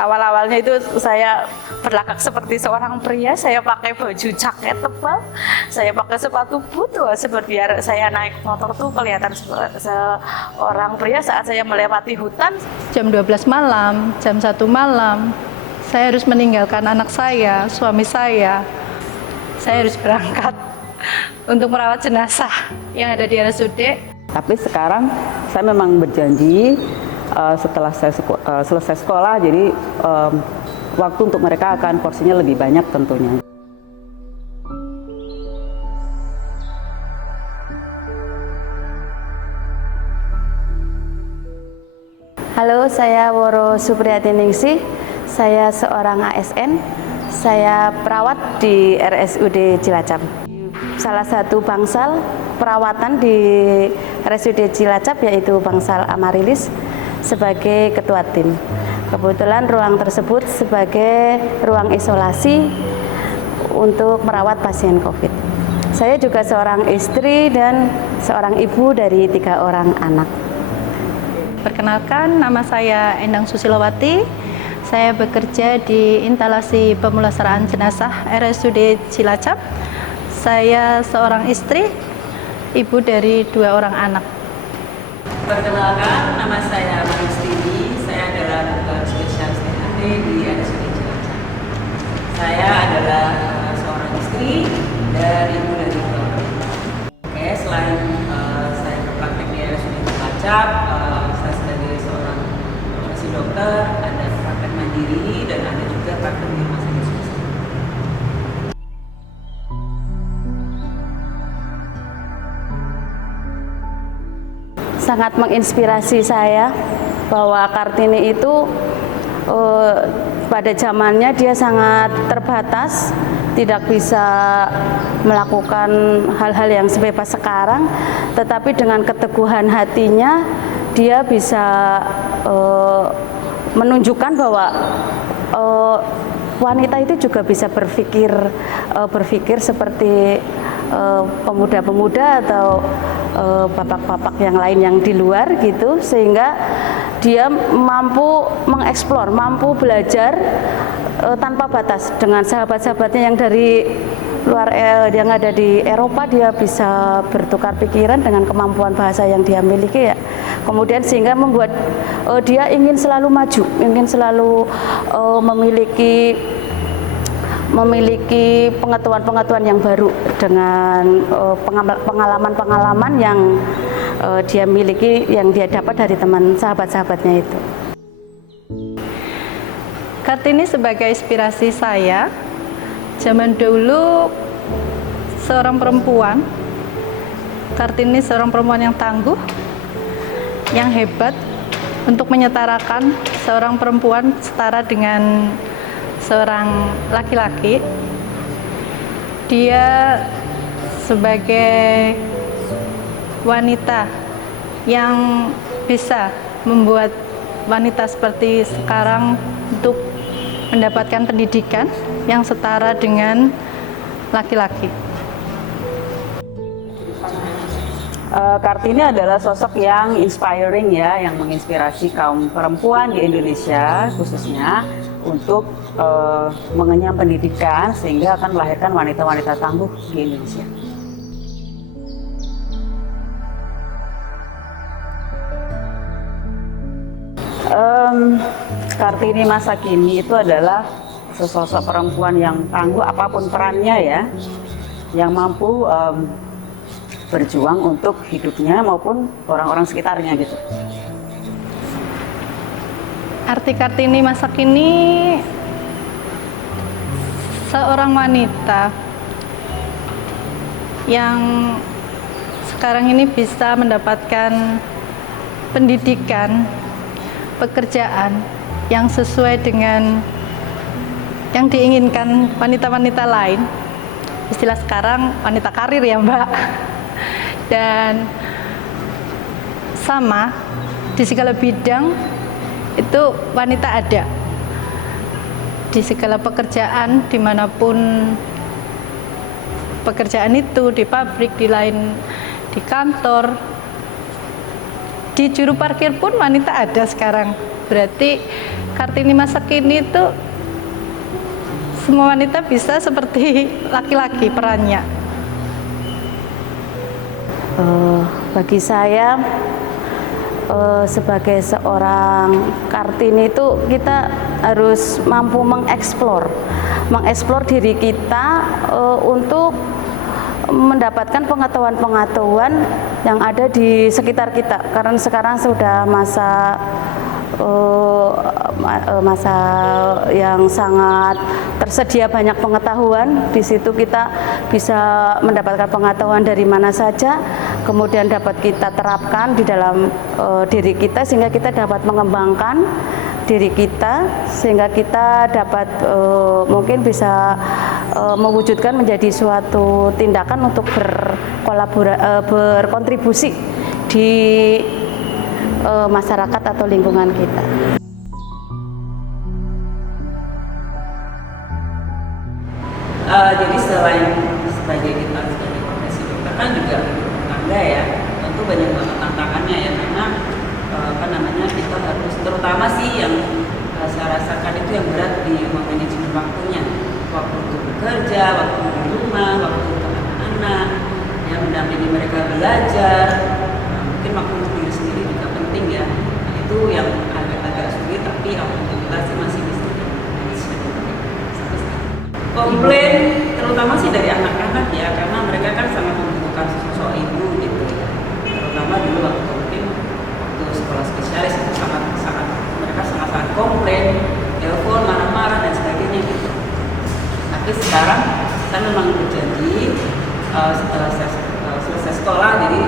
awal-awalnya itu saya berlagak seperti seorang pria, saya pakai baju jaket tebal, saya pakai sepatu boot, biar saya naik motor tuh kelihatan seorang pria saat saya melewati hutan. Jam 12 malam, jam 1 malam, saya harus meninggalkan anak saya, suami saya harus berangkat untuk merawat jenazah yang ada di RSUD. Tapi sekarang saya memang berjanji setelah saya selesai sekolah, jadi waktu untuk mereka akan porsinya lebih banyak tentunya. Halo, saya Woro Supriyati Ningsih, saya seorang ASN, saya perawat di RSUD Cilacap. Salah satu bangsal perawatan di RSUD Cilacap yaitu bangsal Amarilis sebagai ketua tim. Kebetulan ruang tersebut sebagai ruang isolasi untuk merawat pasien COVID. Saya juga seorang istri dan seorang ibu dari 3 orang anak. Perkenalkan, nama saya Endang Susilowati. Saya bekerja di instalasi pemulasaraan jenazah RSUD Cilacap. Saya seorang istri, ibu dari 2 orang anak. Perkenalkan, nama saya Maristini. Saya adalah dokter spesialis THT di RSUD Cilacap. Saya adalah seorang istri dan ibu dari 2 orang anak. Oke, selain saya berpraktek di RSUD Cilacap, saya sebagai seorang profesi dokter, ada praktek mandiri dan ada juga praktek di rumah sakit swasta. Sangat menginspirasi saya bahwa Kartini itu pada zamannya dia sangat terbatas, tidak bisa melakukan hal-hal yang sebebas sekarang, tetapi dengan keteguhan hatinya dia bisa menunjukkan bahwa wanita itu juga bisa berpikir seperti pemuda-pemuda atau bapak-bapak yang lain yang di luar gitu, sehingga dia mampu mengeksplor, mampu belajar tanpa batas dengan sahabat-sahabatnya yang dari luar yang ada di Eropa. Dia bisa bertukar pikiran dengan kemampuan bahasa yang dia miliki ya. Kemudian sehingga membuat dia ingin selalu maju, ingin selalu memiliki pengetahuan-pengetahuan yang baru dengan pengalaman-pengalaman yang dia miliki, yang dia dapat dari teman sahabat-sahabatnya itu. Kartini sebagai inspirasi saya, zaman dulu seorang perempuan, Kartini seorang perempuan yang tangguh, yang hebat untuk menyetarakan seorang perempuan setara dengan seorang laki-laki. Dia sebagai wanita yang bisa membuat wanita seperti sekarang untuk mendapatkan pendidikan yang setara dengan laki-laki. Kartini adalah sosok yang inspiring ya, yang menginspirasi kaum perempuan di Indonesia khususnya untuk mengenyam pendidikan sehingga akan melahirkan wanita-wanita tangguh di Indonesia. Kartini masa kini itu adalah sesosok perempuan yang tangguh apapun perannya ya, yang mampu berjuang untuk hidupnya maupun orang-orang sekitarnya gitu. Arti Kartini masa kini, seorang wanita yang sekarang ini bisa mendapatkan pendidikan, pekerjaan yang sesuai dengan yang diinginkan wanita-wanita lain. Istilah sekarang wanita karir ya Mbak. Dan sama di segala bidang itu wanita ada, di segala pekerjaan, dimanapun pekerjaan itu, di pabrik, di lain, di kantor, Di juru parkir pun wanita ada sekarang. Berarti Kartini masa kini itu semua wanita bisa seperti laki-laki perannya. Bagi saya sebagai seorang Kartini itu kita harus mampu mengeksplor diri kita untuk mendapatkan pengetahuan-pengetahuan yang ada di sekitar kita, karena sekarang sudah masa yang sangat tersedia banyak pengetahuan. Di situ kita bisa mendapatkan pengetahuan dari mana saja, kemudian dapat kita terapkan di dalam diri kita sehingga kita dapat mengembangkan diri kita, sehingga kita dapat mungkin bisa mewujudkan menjadi suatu tindakan untuk berkontribusi di masyarakat atau lingkungan kita. Jadi selain sebagai kita sebagai profesi dokter kan juga rumah tangga ya, tentu banyak banget tantangannya ya, karena kita harus, terutama sih yang saya rasakan itu yang berat di manajemen waktunya, waktu untuk bekerja, waktu di rumah, waktu untuk anak-anak, yang mendampingi mereka belajar, mungkin waktu untuk diri sendiri juga penting ya. Nah, itu yang agak sulit, tapi alhamdulillah sih masih bisa dimanage sampai sekarang. Komplain terutama sih dari anak-anak ya, karena mereka kan sangat membutuhkan sosok ibu gitu ya, terutama dulu waktu sekolah spesialis itu mereka sangat komplain, telepon, marah-marah dan sebagainya gitu. Tapi sekarang kita memang berjanji setelah selesai sekolah, jadi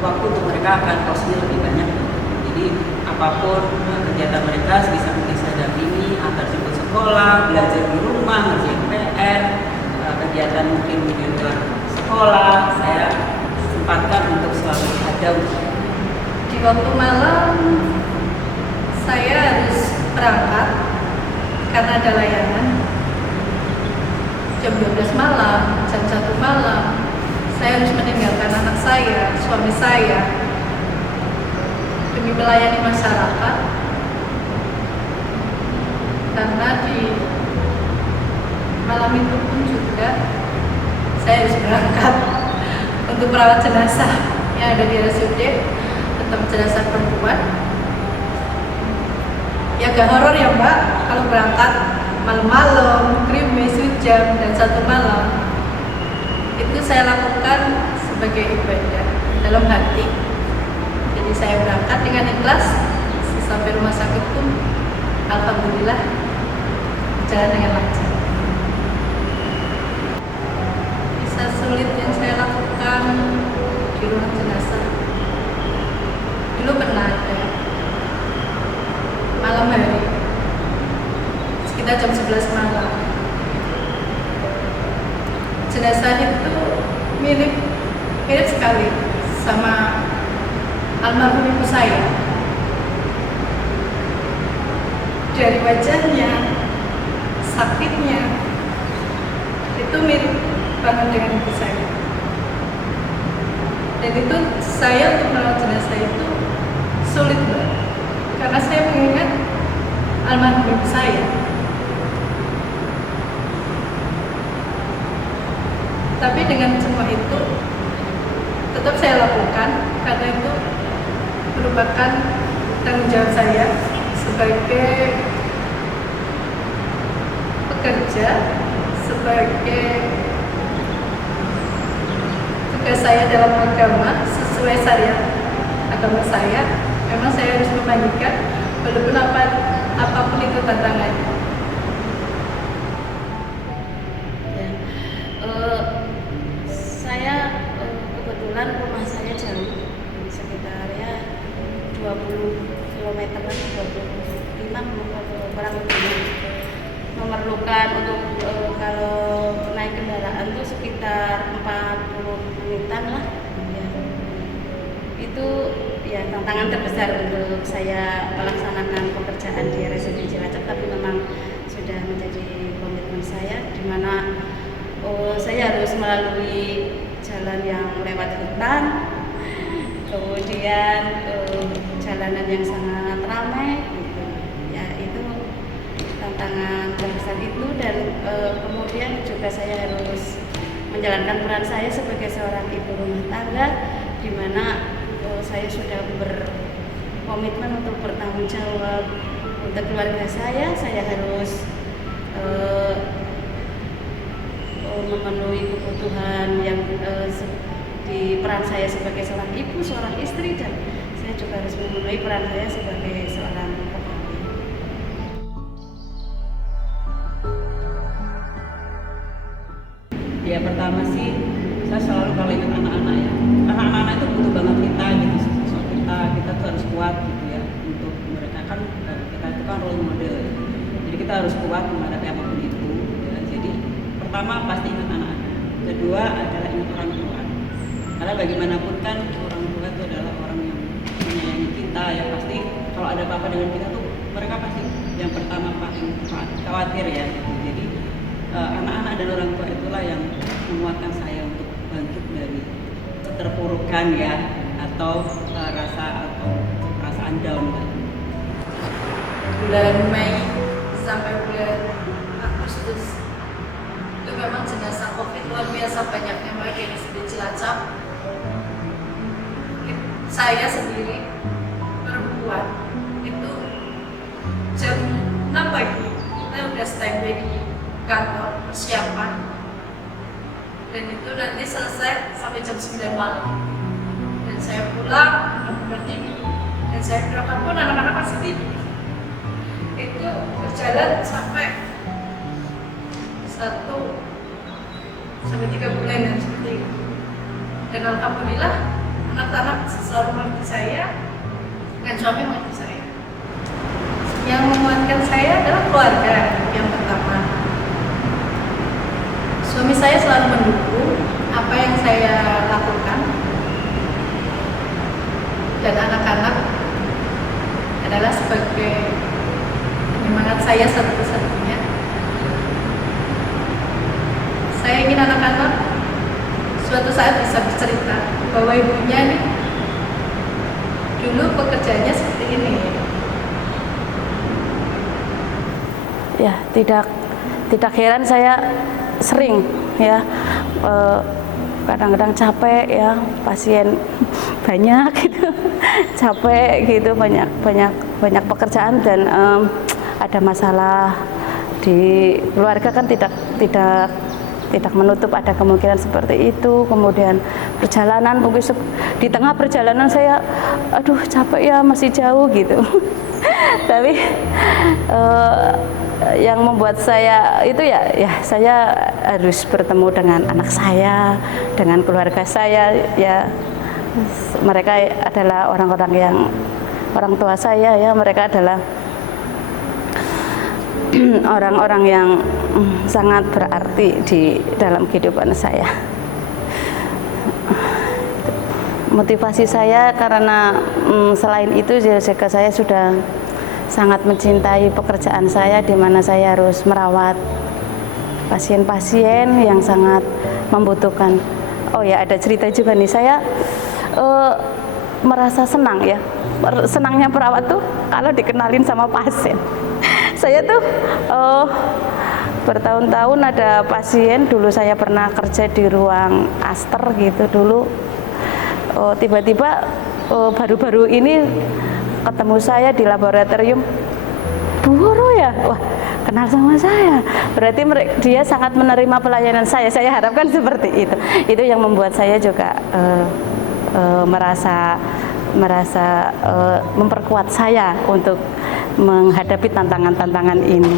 waktu untuk mereka akan porsinya lebih banyak. Jadi apapun kegiatan mereka sebisa mungkin saya dampingi, antar jemput sekolah, belajar di rumah, ngerjain PR, kegiatan mungkin di luar sekolah, saya sempatkan untuk selalu ada untuk. Di waktu malam saya harus berangkat karena ada layanan. Jam 12 malam, jam 1 malam, saya harus meninggalkan anak saya, suami saya, demi melayani masyarakat. Karena di malam itu pun juga saya harus berangkat untuk merawat jenazah yang ada di RSUD, tentang jenazah perempuan. Ya agak horor ya Mbak, kalau berangkat malam-malam, krimis, hujan, dan 1 malam. Itu saya lakukan sebagai ibadah dalam hati. Jadi saya berangkat dengan ikhlas, sampai rumah sakit pun alhamdulillah berjalan dengan lancar. Bisa sulit yang saya lakukan di ruang jenazah. Dulu pernah ada malam hari sekitar jam 11 malam, jenazah itu mirip sekali sama almarhum ibu saya. Dari wajahnya, sakitnya itu mirip banget dengan ibu saya. Dan itu saya untuk merawat jenazah itu sulit banget, karena saya mengingat almarhum ibu saya. Tapi dengan semua itu tetap saya lakukan, karena itu merupakan tanggung jawab saya sebagai pekerja, sebagai tugas saya dalam agama sesuai syariat agama saya. Memang saya harus membagikan walaupun apapun itu tantangannya. Saya kebetulan rumah saya jauh, sekitar ya 20 km, 25 kurang lebih. Memerlukan untuk kalau naik kendaraan itu sekitar 40 menitan lah ya. Itu ya tantangan terbesar untuk saya melaksanakan pekerjaan di RSUD Cilacap, tapi memang sudah menjadi komitmen saya, di mana saya harus melalui jalan yang lewat hutan, kemudian kemudian jalanan yang sangat ramai gitu. Ya itu tantangan terbesar itu, dan kemudian juga saya harus menjalankan peran saya sebagai seorang ibu rumah tangga, di mana saya sudah berkomitmen untuk bertanggung jawab untuk keluarga saya harus memenuhi kebutuhan yang di peran saya sebagai seorang ibu, seorang istri, dan saya juga harus memenuhi peran saya sebagai seorang pegawai. Ya pertama sih saya selalu kalau ingat anak-anak ya, anak-anak itu butuh banget kita gitu, sosok kita tuh harus kuat gitu ya, untuk mereka kan kita itu kan role model ya. Jadi kita harus kuat menghadapi apapun itu ya. Jadi pertama pasti ingat anak-anak, kedua adalah ingat orang tua, karena bagaimanapun kan orang tua itu adalah orang yang menyayangi kita ya, pasti kalau ada apa-apa dengan kita tuh mereka pasti yang pertama paling khawatir ya gitu. Jadi anak-anak dan orang tua itulah yang menguatkan saya untuk bangkit dari keterpurukan ya, atau perasaan down kan. Bulan Mei sampai bulan Agustus itu memang jenazah COVID luar biasa banyaknya, baik yang di Cilacap. Saya sendiri perempuan itu jam 6 pagi kita udah standby di kantor persiapan, dan itu nanti selesai sampai jam 9 malam, dan saya pulang berdiri, dan saya berangkat pun anak-anak masih tidur. Itu berjalan sampai 3 bulan dan seperti itu. Dan alhamdulillah anak-anak selalu mengerti saya dan suami mengerti saya. Yang menguatkan saya adalah keluarga yang pertama. Suami saya selalu mendukung apa yang saya lakukan, dan anak-anak adalah sebagai penyemangat saya satu-satunya. Saya ingin anak-anak suatu saat bisa bercerita bahwa ibunya nih dulu pekerjaannya seperti ini. Ya, tidak heran saya sering ya kadang-kadang capek ya, pasien banyak gitu, capek gitu, banyak pekerjaan, dan ada masalah di keluarga kan tidak menutup ada kemungkinan seperti itu. Kemudian perjalanan, mungkin di tengah perjalanan saya aduh capek ya, masih jauh gitu. Tapi yang membuat saya itu ya saya harus bertemu dengan anak saya, dengan keluarga saya ya. Mereka adalah orang tua saya ya, mereka adalah orang-orang yang sangat berarti di dalam kehidupan saya. Motivasi saya karena selain itu juga saya sudah sangat mencintai pekerjaan saya, di mana saya harus merawat pasien-pasien yang sangat membutuhkan. Oh ya, ada cerita juga nih, saya merasa senang ya, senangnya perawat tuh kalau dikenalin sama pasien. Saya tuh bertahun-tahun ada pasien, dulu saya pernah kerja di ruang aster gitu dulu. Tiba-tiba baru-baru ini ketemu saya di laboratorium, Bu Woro ya, wah kenal sama saya, berarti dia sangat menerima pelayanan saya. Saya harapkan seperti itu yang membuat saya juga merasa memperkuat saya untuk menghadapi tantangan-tantangan ini.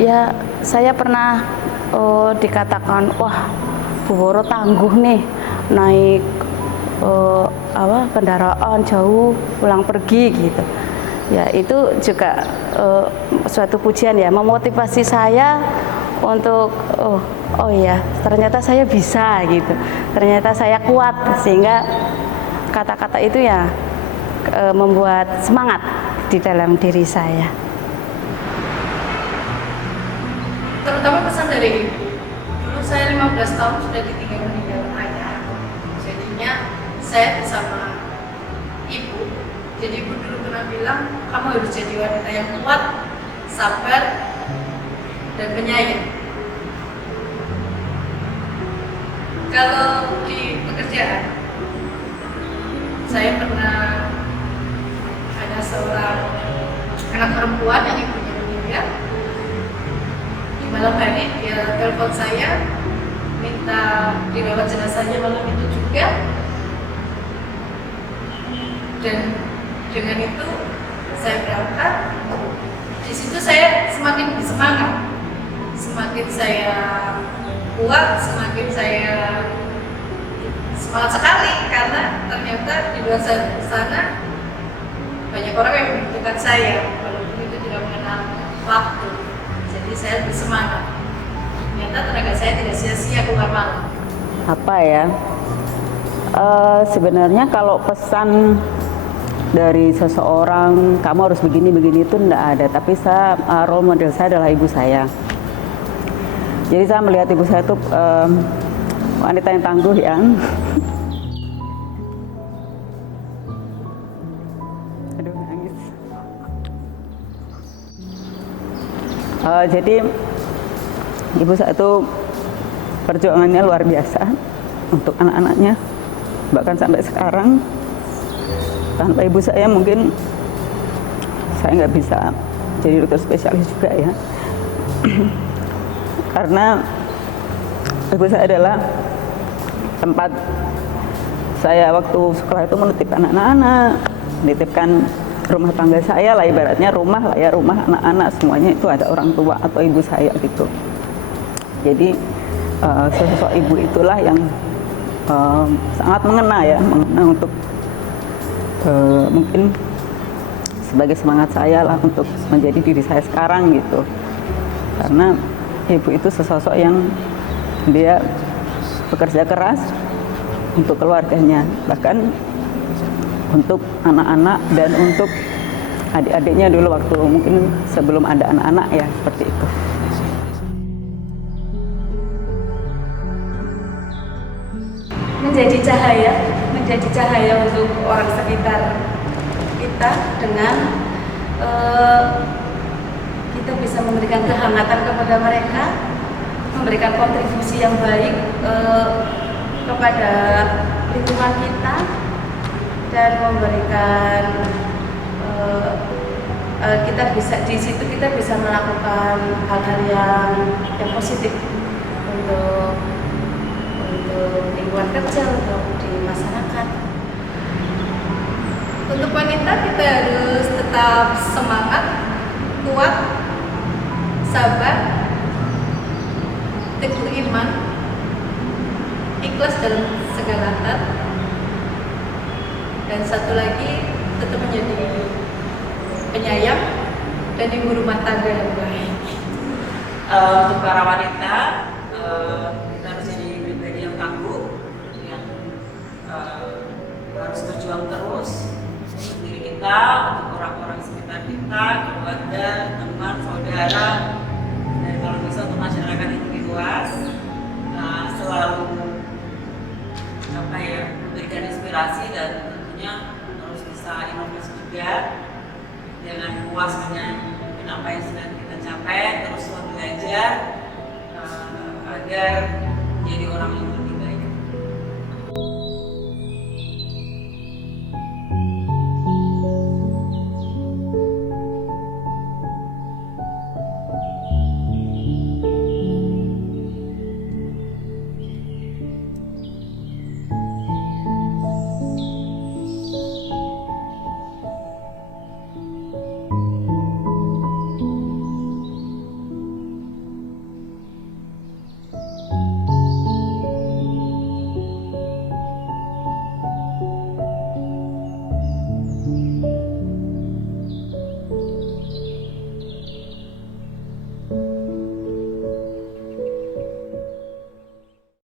Ya, saya pernah dikatakan, wah Bu Woro tangguh nih, naik kendaraan jauh pulang pergi gitu. Ya itu juga suatu pujian ya, memotivasi saya untuk oh ya ternyata saya bisa gitu, ternyata saya kuat, sehingga kata-kata itu ya membuat semangat di dalam diri saya. Terutama dari ibu. Dulu saya 15 tahun sudah ditinggal meninggal ayah. Jadinya saya bersama ibu. Jadi ibu dulu pernah bilang, kamu harus jadi wanita yang kuat, sabar, dan penyayang. Kalau di pekerjaan, saya pernah ada seorang anak perempuan yang ibunya meninggal. Di malam hari dia telepon saya, minta dirawat jenazahnya malam itu juga. Dan dengan itu saya berangkat. Di situ saya semakin bersemangat, semakin saya kuat, semakin saya semangat sekali karena ternyata di luar sana banyak orang yang membutuhkan saya walaupun itu tidak mengenal waktu. Jadi saya lebih semangat. Ternyata tenaga saya tidak sia-sia keluar malam. Apa ya? Sebenarnya kalau pesan dari seseorang kamu harus begini itu enggak ada, tapi role model saya adalah ibu saya. Jadi saya melihat ibu saya itu wanita yang tangguh yang aduh nangis. Jadi ibu saya itu perjuangannya luar biasa untuk anak-anaknya, bahkan sampai sekarang. Tanpa ibu saya mungkin saya nggak bisa jadi dokter spesialis juga ya. Karena ibu saya adalah tempat saya waktu sekolah itu menitipkan anak-anak, menitipkan rumah tangga saya lah, ibaratnya rumah lah ya, rumah anak-anak semuanya itu ada orang tua atau ibu saya gitu. Jadi sosok ibu itulah yang sangat mengena untuk mungkin sebagai semangat saya lah untuk menjadi diri saya sekarang gitu. Karena ibu itu sesosok yang dia bekerja keras untuk keluarganya, bahkan untuk anak-anak dan untuk adik-adiknya dulu waktu mungkin sebelum ada anak-anak ya, seperti itu. menjadi cahaya untuk orang sekitar kita dengan kita bisa memberikan kehangatan kepada mereka, memberikan kontribusi yang baik kepada lingkungan kita, dan memberikan kita bisa di situ kita bisa melakukan hal-hal yang positif untuk lingkungan kerja, untuk di masyarakat. Untuk wanita kita harus tetap semangat, kuat, sabar, teguh iman, ikhlas dalam segala hal, dan satu lagi tetap menjadi penyayang dan ibu rumah tangga yang baik. Untuk para wanita, kita harus jadi pribadi yang tangguh, yang harus berjuang terus untuk diri kita, untuk orang-orang sekitar kita, keluarga, teman, saudara, dan kalau bisa untuk masyarakat yang lebih luas. Selalu memberikan inspirasi dan tentunya harus bisa inovasi juga. Jangan puas dengan apa yang sudah kita capai, terus belajar agar jadi orang yang